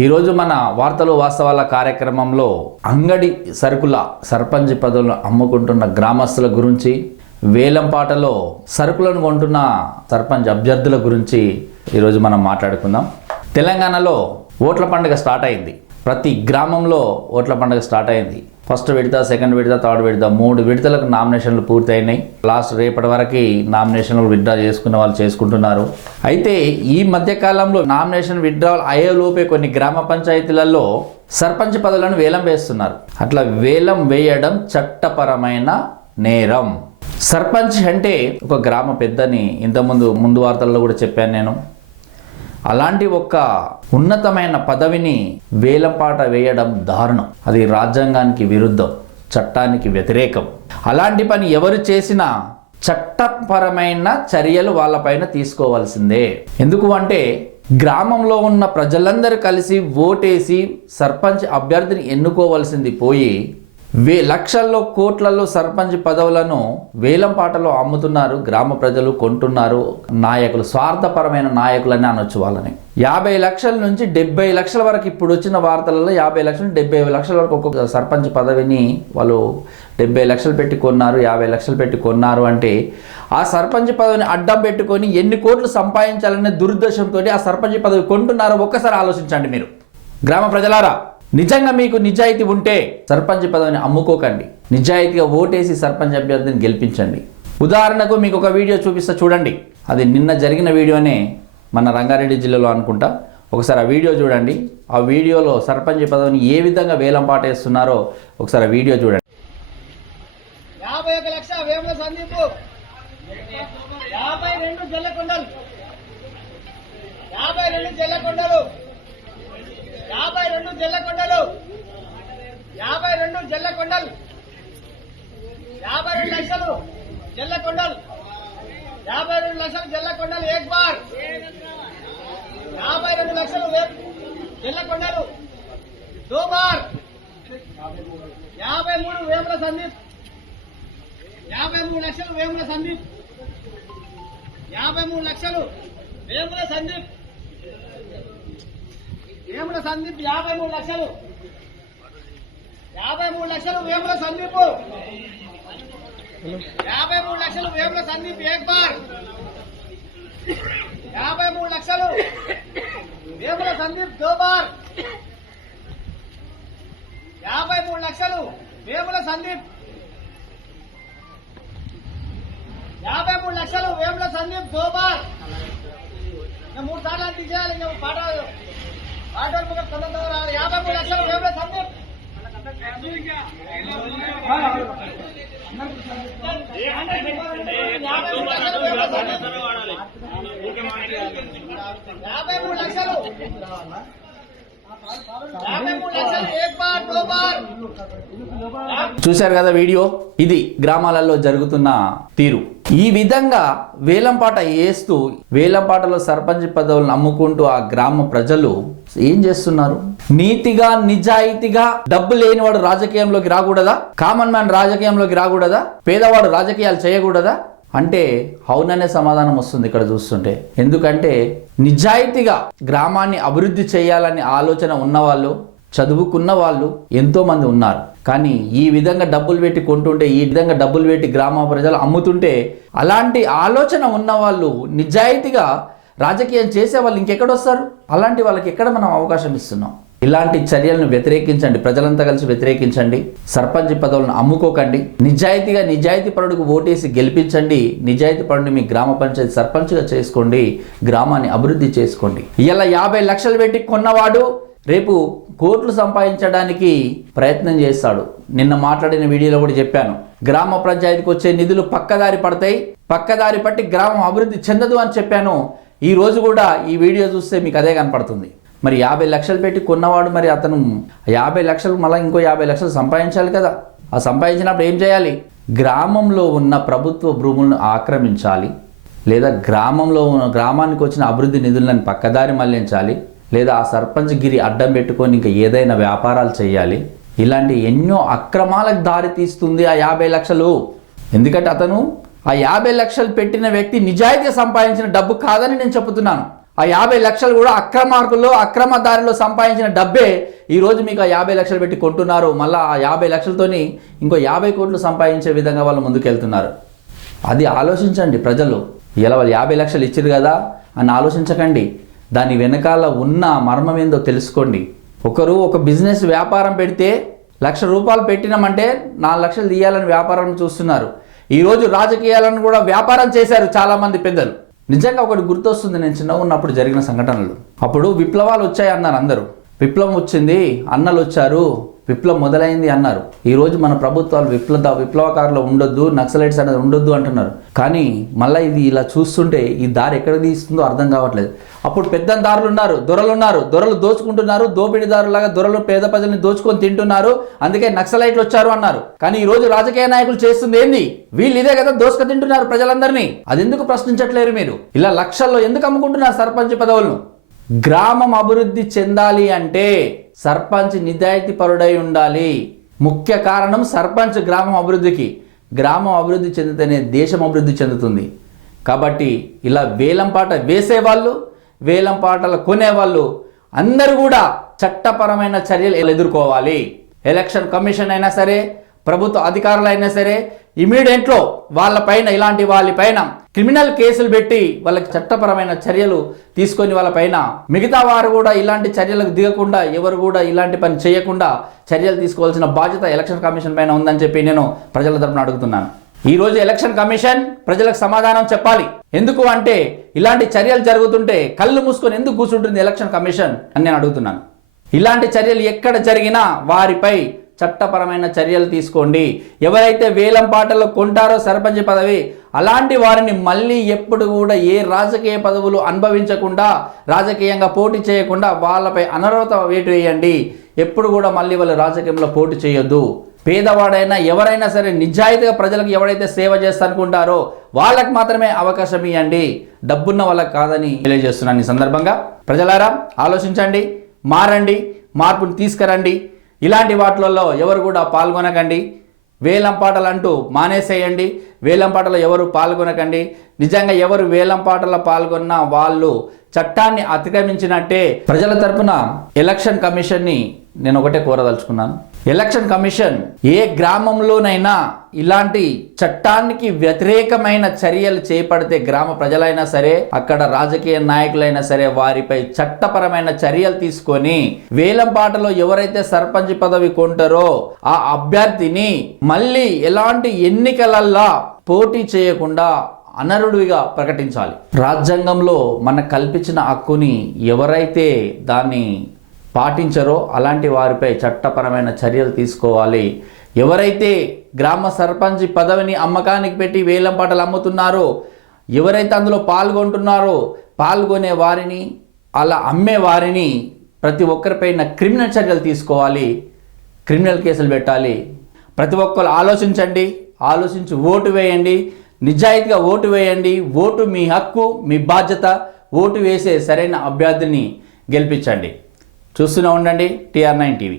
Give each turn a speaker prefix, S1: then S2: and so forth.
S1: ఈరోజు మన వార్తలు వాస్తవాల కార్యక్రమంలో అంగడి సరుకుల సర్పంచ్ పదవులను అమ్ముకుంటున్న గ్రామస్తుల గురించి వేలంపాటలో సరుకులను కొంటున్న సర్పంచ్ అభ్యర్థుల గురించి ఈరోజు మనం మాట్లాడుకుందాం. తెలంగాణలో ఓట్ల పండుగ స్టార్ట్ అయింది. ప్రతి గ్రామంలో ఓట్ల పండుగ స్టార్ట్ అయింది. ఫస్ట్ విడత సెకండ్ విడత థర్డ్ విడత మూడు విడతలకు నామినేషన్లు పూర్తయినాయి. లాస్ట్ రేపటి వరకు నామినేషన్లు విత్డ్రా చేసుకున్న వాళ్ళు చేసుకుంటున్నారు. అయితే ఈ మధ్యకాలంలో నామినేషన్ విత్డ్రావల్ అయ్యేలోపే కొన్ని గ్రామ పంచాయతీలలో సర్పంచ్ పదవులను వేలం వేస్తున్నారు. అట్లా వేలం వేయడం చట్టపరమైన నేరం. సర్పంచ్ అంటే ఒక గ్రామ పెద్దని ఇంతకుముందు ముందు వార్తల్లో కూడా చెప్పాను నేను. అలాంటి ఒక ఉన్నతమైన పదవిని వేలంపాట వేయడం దారుణం. అది రాజ్యాంగానికి విరుద్ధం చట్టానికి వ్యతిరేకం. అలాంటి పని ఎవరు చేసినా చట్టపరమైన చర్యలు వాళ్ళపైన తీసుకోవాల్సిందే. ఎందుకు అంటే గ్రామంలో ఉన్న ప్రజలందరూ కలిసి ఓటేసి సర్పంచ్ అభ్యర్థిని ఎన్నుకోవాల్సింది పోయి వే లక్షల్లో కోట్లలో సర్పంచ్ పదవులను వేలం పాటలో అమ్ముతున్నారు గ్రామ ప్రజలు కొంటున్నారు నాయకులు స్వార్థపరమైన నాయకులని అనొచ్చు వాళ్ళని. యాభై లక్షల నుంచి డెబ్బై లక్షల వరకు ఇప్పుడు వచ్చిన వార్తలలో యాభై లక్షల డెబ్బై లక్షల వరకు ఒక్కొక్క సర్పంచ్ పదవిని వాళ్ళు డెబ్బై లక్షలు పెట్టి కొన్నారు యాభై లక్షలు పెట్టి కొన్నారు అంటే ఆ సర్పంచ్ పదవిని అడ్డం పెట్టుకొని ఎన్ని కోట్లు సంపాదించాలనే దురుద్దేశంతో ఆ సర్పంచ్ పదవి కొంటున్నారు ఒక్కసారి ఆలోచించండి మీరు. గ్రామ ప్రజలారా నిజంగా మీకు నిజాయితీ ఉంటే సర్పంచ్ పదవిని అమ్ముకోకండి. నిజాయితీగా ఓటేసి సర్పంచ్ అభ్యర్థిని గెలిపించండి. ఉదాహరణకు మీకు ఒక వీడియో చూపిస్తా చూడండి. అది నిన్న జరిగిన వీడియోనే మన రంగారెడ్డి జిల్లాలో అనుకుంటా. ఒకసారి ఆ వీడియో చూడండి. ఆ వీడియోలో సర్పంచ్ పదవిని ఏ విధంగా వేలం పాటేస్తున్నారో ఒకసారి ఆ వీడియో చూడండి.
S2: యాభై ఒక లక్ష వేముల సందీపు. యాభై రెండు జల్లకొండలు. యాభై రెండు జల్లకొండలు. యాభై రెండు జల్లకొండలు యాభై రెండు జల్లకొండలు యాభై రెండు లక్షలు జల్లకొండలు యాభై రెండు లక్షలు జల్లకొండలు ఏక్ బార్. యాభై రెండు లక్షలు జల్లకొండలు దో బార్. యాభై మూడు వేముల సందీప్. యాభై మూడు లక్షలు వేముల సందీప్. యాభై మూడు లక్షలు వేముల సందీప్. వేముల సందీప్ యాభై మూడు లక్షలు. యాభై మూడు లక్షలు వేముల సందీప్. యాభై మూడు లక్షలు వేముల సందీప్ ఏక్బార్. యాభై మూడు లక్షలు వేముల సందీప్ దోబార్. యాభై మూడు లక్షలు వేముల సందీప్. యాభై మూడు లక్షలు వేముల సందీప్ దోబార్. మూడు సార్లు అని పాట యాభై మూడు లక్షలు వేముల సందీప్ యాభై మూడు లక్షలు.
S1: చూశారు కదా వీడియో? ఇది గ్రామాలలో జరుగుతున్న తీరు. ఈ విధంగా వేలంపాట వేస్తూ వేలంపాటలో సర్పంచ్ పదవులను అమ్ముకుంటూ ఆ గ్రామ ప్రజలు ఏం చేస్తున్నారు? నీతిగా నిజాయితీగా డబ్బు లేనివాడు రాజకీయంలోకి రాకూడదా? కామన్ మ్యాన్ రాజకీయంలోకి రాకూడదా? పేదవాడు రాజకీయాలు చేయకూడదా? అంటే అవుననే సమాధానం వస్తుంది ఇక్కడ చూస్తుంటే. ఎందుకంటే నిజాయితీగా గ్రామాన్ని అభివృద్ధి చేయాలనే ఆలోచన ఉన్నవాళ్ళు చదువుకున్న వాళ్ళు ఎంతోమంది ఉన్నారు. కానీ ఈ విధంగా డబ్బులు పెట్టి కొంటుంటే ఈ విధంగా డబ్బులు పెట్టి గ్రామ ప్రజలు అమ్ముతుంటే అలాంటి ఆలోచన ఉన్న వాళ్ళు నిజాయితీగా రాజకీయం చేసే వాళ్ళు ఇంకెక్కడ వస్తారు? అలాంటి వాళ్ళకి ఎక్కడ మనం అవకాశం ఇస్తున్నాం? ఇలాంటి చర్యలను వ్యతిరేకించండి. ప్రజలంతా కలిసి వ్యతిరేకించండి. సర్పంచ్ పదవులను అమ్ముకోకండి. నిజాయితీగా నిజాయితీ పరుడుకు ఓటేసి గెలిపించండి. నిజాయితీ పరుడిని మీ గ్రామ పంచాయతీ సర్పంచ్గా చేసుకోండి. గ్రామాన్ని అభివృద్ధి చేసుకోండి. ఇలా యాభై లక్షలు పెట్టి కొన్నవాడు రేపు కోట్లు సంపాదించడానికి ప్రయత్నం చేస్తాడు. నిన్న మాట్లాడిన వీడియోలో కూడా చెప్పాను. గ్రామ పంచాయతీకి వచ్చే నిధులు పక్కదారి పడతాయి. పక్కదారి పట్టి గ్రామం అభివృద్ధి చెందదు అని చెప్పాను. ఈ రోజు కూడా ఈ వీడియో చూస్తే మీకు అదే కనపడుతుంది. మరి యాభై లక్షలు పెట్టి కొన్నవాడు మరి అతను యాభై లక్షలు మళ్ళీ ఇంకో యాభై లక్షలు సంపాదించాలి కదా. ఆ సంపాదించినప్పుడు ఏం చేయాలి? గ్రామంలో ఉన్న ప్రభుత్వ భూములను ఆక్రమించాలి. లేదా గ్రామంలో ఉన్న గ్రామానికి వచ్చిన అభివృద్ధి నిధులను పక్కదారి మళ్ళించాలి. లేదా ఆ సర్పంచ్ గిరి అడ్డం పెట్టుకొని ఇంకా ఏదైనా వ్యాపారాలు చేయాలి. ఇలాంటి ఎన్నో అక్రమాలకు దారి తీస్తుంది ఆ యాభై లక్షలు. ఎందుకంటే అతను ఆ యాభై లక్షలు పెట్టిన వ్యక్తి నిజాయితీ సంపాదించిన డబ్బు కాదని నేను చెబుతున్నాను. ఆ యాభై లక్షలు కూడా అక్రమార్కుల్లో అక్రమ దారిలో సంపాదించిన డబ్బే ఈరోజు మీకు ఆ యాభై లక్షలు పెట్టి కొంటున్నారు. మళ్ళీ ఆ యాభై లక్షలతోని ఇంకో యాభై కోట్లు సంపాదించే విధంగా వాళ్ళు ముందుకెళ్తున్నారు. అది ఆలోచించండి ప్రజలు. ఇలా వాళ్ళు యాభై లక్షలు ఇచ్చారు కదా అని ఆలోచించకండి. దాని వెనకాల ఉన్న మర్మం ఏందో తెలుసుకోండి. ఒకరు ఒక బిజినెస్ వ్యాపారం పెడితే లక్ష రూపాయలు పెట్టినామంటే నాలుగు లక్షలు తీయాలని వ్యాపారం చూస్తున్నారు. ఈరోజు రాజకీయాలను కూడా వ్యాపారం చేశారు చాలామంది పెద్దలు. నిజంగా ఒకటి గుర్తొస్తుంది నేను చిన్నగా ఉన్నప్పుడు జరిగిన సంఘటనలు. అప్పుడు విప్లవాలు వచ్చాయి అన్నారు అందరూ. విప్లవం వచ్చింది అన్నలు వచ్చారు. విప్లవం మొదలైంది అన్నారు. ఈరోజు మన ప్రభుత్వాలు విప్లవ విప్లవకారులు ఉండొద్దు నక్సలైట్స్ అనేది ఉండొద్దు అంటున్నారు. కానీ మళ్ళీ ఇది ఇలా చూస్తుంటే ఈ దారి ఎక్కడ తీస్తుందో అర్థం కావట్లేదు. అప్పుడు పెద్ద దారులు ఉన్నారు దొరలు ఉన్నారు. దొరలు దోచుకుంటున్నారు దోపిడీదారులాగా దొరలు పేద ప్రజల్ని దోచుకొని తింటున్నారు. అందుకే నక్సలైట్లు వచ్చారు అన్నారు. కానీ ఈ రోజు రాజకీయ నాయకులు చేస్తుంది ఏంది? వీళ్ళు ఇదే కదా దోసుక తింటున్నారు ప్రజలందరినీ. అది ఎందుకు ప్రశ్నించట్లేరు మీరు? ఇలా లక్షల్లో ఎందుకు అమ్ముకుంటున్నారు సర్పంచ్ పదవులను? గ్రామం అభివృద్ధి చెందాలి అంటే సర్పంచ్ నిజాయితీ పరుడై ఉండాలి. ముఖ్య కారణం సర్పంచ్ గ్రామం అభివృద్ధికి. గ్రామం అభివృద్ధి చెందితేనే దేశం అభివృద్ధి చెందుతుంది. కాబట్టి ఇలా వేలంపాట వేసేవాళ్ళు వేలంపాటలు కొనేవాళ్ళు అందరూ కూడా చట్టపరమైన చర్యలు ఎదుర్కోవాలి. ఎలక్షన్ కమిషన్ అయినా సరే ప్రభుత్వ అధికారులైనా సరే ఇమీడియట్లో వాళ్ళపైన ఇలాంటి వాళ్ళపైన క్రిమినల్ కేసులు పెట్టి వాళ్ళకి చట్టపరమైన చర్యలు తీసుకొని వాళ్ళపైన మిగతా వారు కూడా ఇలాంటి చర్యలకు దిగకుండా ఎవరు కూడా ఇలాంటి పని చేయకుండా చర్యలు తీసుకోవాల్సిన బాధ్యత ఎలక్షన్ కమిషన్ పైన ఉందని చెప్పి నేను ప్రజల తరపున అడుగుతున్నాను. ఈరోజు ఎలక్షన్ కమిషన్ ప్రజలకు సమాధానం చెప్పాలి. ఎందుకు అంటే ఇలాంటి చర్యలు జరుగుతుంటే కళ్ళు మూసుకొని ఎందుకు కూర్చుంటుంది ఎలక్షన్ కమిషన్ అని నేను అడుగుతున్నాను. ఇలాంటి చర్యలు ఎక్కడ జరిగినా వారిపై చట్టపరమైన చర్యలు తీసుకోండి. ఎవరైతే వేలం పాటలు కొంటారో సర్పంచ్ పదవి అలాంటి వారిని మళ్ళీ ఎప్పుడు కూడా ఏ రాజకీయ పదవులు అనుభవించకుండా రాజకీయంగా పోటీ చేయకుండా వాళ్ళపై అనర్హత వేటు వేయండి. ఎప్పుడు కూడా మళ్ళీ వాళ్ళు రాజకీయంలో పోటీ చేయొద్దు. పేదవాడైనా ఎవరైనా సరే నిజాయితీగా ప్రజలకు ఎవరైతే సేవ చేస్తారనుకుంటారో వాళ్ళకి మాత్రమే అవకాశం ఇవ్వండి. డబ్బున్న వాళ్ళకి కాదని తెలియజేస్తున్నాను ఈ సందర్భంగా. ప్రజలారా ఆలోచించండి మారండి మార్పును తీసుకురండి. ఇలాంటి వాటిలలో ఎవరు కూడా పాల్గొనకండి. వేలం పాటలు అంటూ మానేసేయండి. వేలం పాటలో ఎవరు పాల్గొనకండి. నిజంగా ఎవరు వేలం పాటలో పాల్గొన్నా వాళ్ళు చట్టాన్ని అతిక్రమించినట్టే ప్రజల తరపున ఎలక్షన్ కమిషన్ని నేను ఒకటే కోరదలుచుకున్నాను. ఎలక్షన్ కమిషన్ ఏ గ్రామంలోనైనా ఇలాంటి చట్టానికి వ్యతిరేకమైన చర్యలు చేపడితే గ్రామ ప్రజలైనా సరే అక్కడ రాజకీయ నాయకులైనా సరే వారిపై చట్టపరమైన చర్యలు తీసుకొని వేలంపాటలో ఎవరైతే సర్పంచ్ పదవి కొంటారో ఆ అభ్యర్థిని మళ్ళీ ఎలాంటి ఎన్నికలల్లా పోటీ చేయకుండా అనరుడిగా ప్రకటించాలి. రాజ్యాంగంలో మనకు కల్పించిన హక్కుని ఎవరైతే దాన్ని పాటించరో అలాంటి వారిపై చట్టపరమైన చర్యలు తీసుకోవాలి. ఎవరైతే గ్రామ సర్పంచ్ పదవిని అమ్మకానికి పెట్టి వేలం పాటలు అమ్ముతున్నారో ఎవరైతే అందులో పాల్గొంటున్నారో పాల్గొనే వారిని అలా అమ్మే వారిని ప్రతి ఒక్కరిపైన క్రిమినల్ చర్యలు తీసుకోవాలి. క్రిమినల్ కేసులు పెట్టాలి. ప్రతి ఒక్కరు ఆలోచించండి. ఆలోచించి ఓటు వేయండి. నిజాయితీగా ఓటు వేయండి. ఓటు మీ హక్కు మీ బాధ్యత. ఓటు వేసే సరైన అభ్యర్థిని గెలిపించండి. చూస్తూనే ఉండండి టీఆర్ నైన్ టీవీ.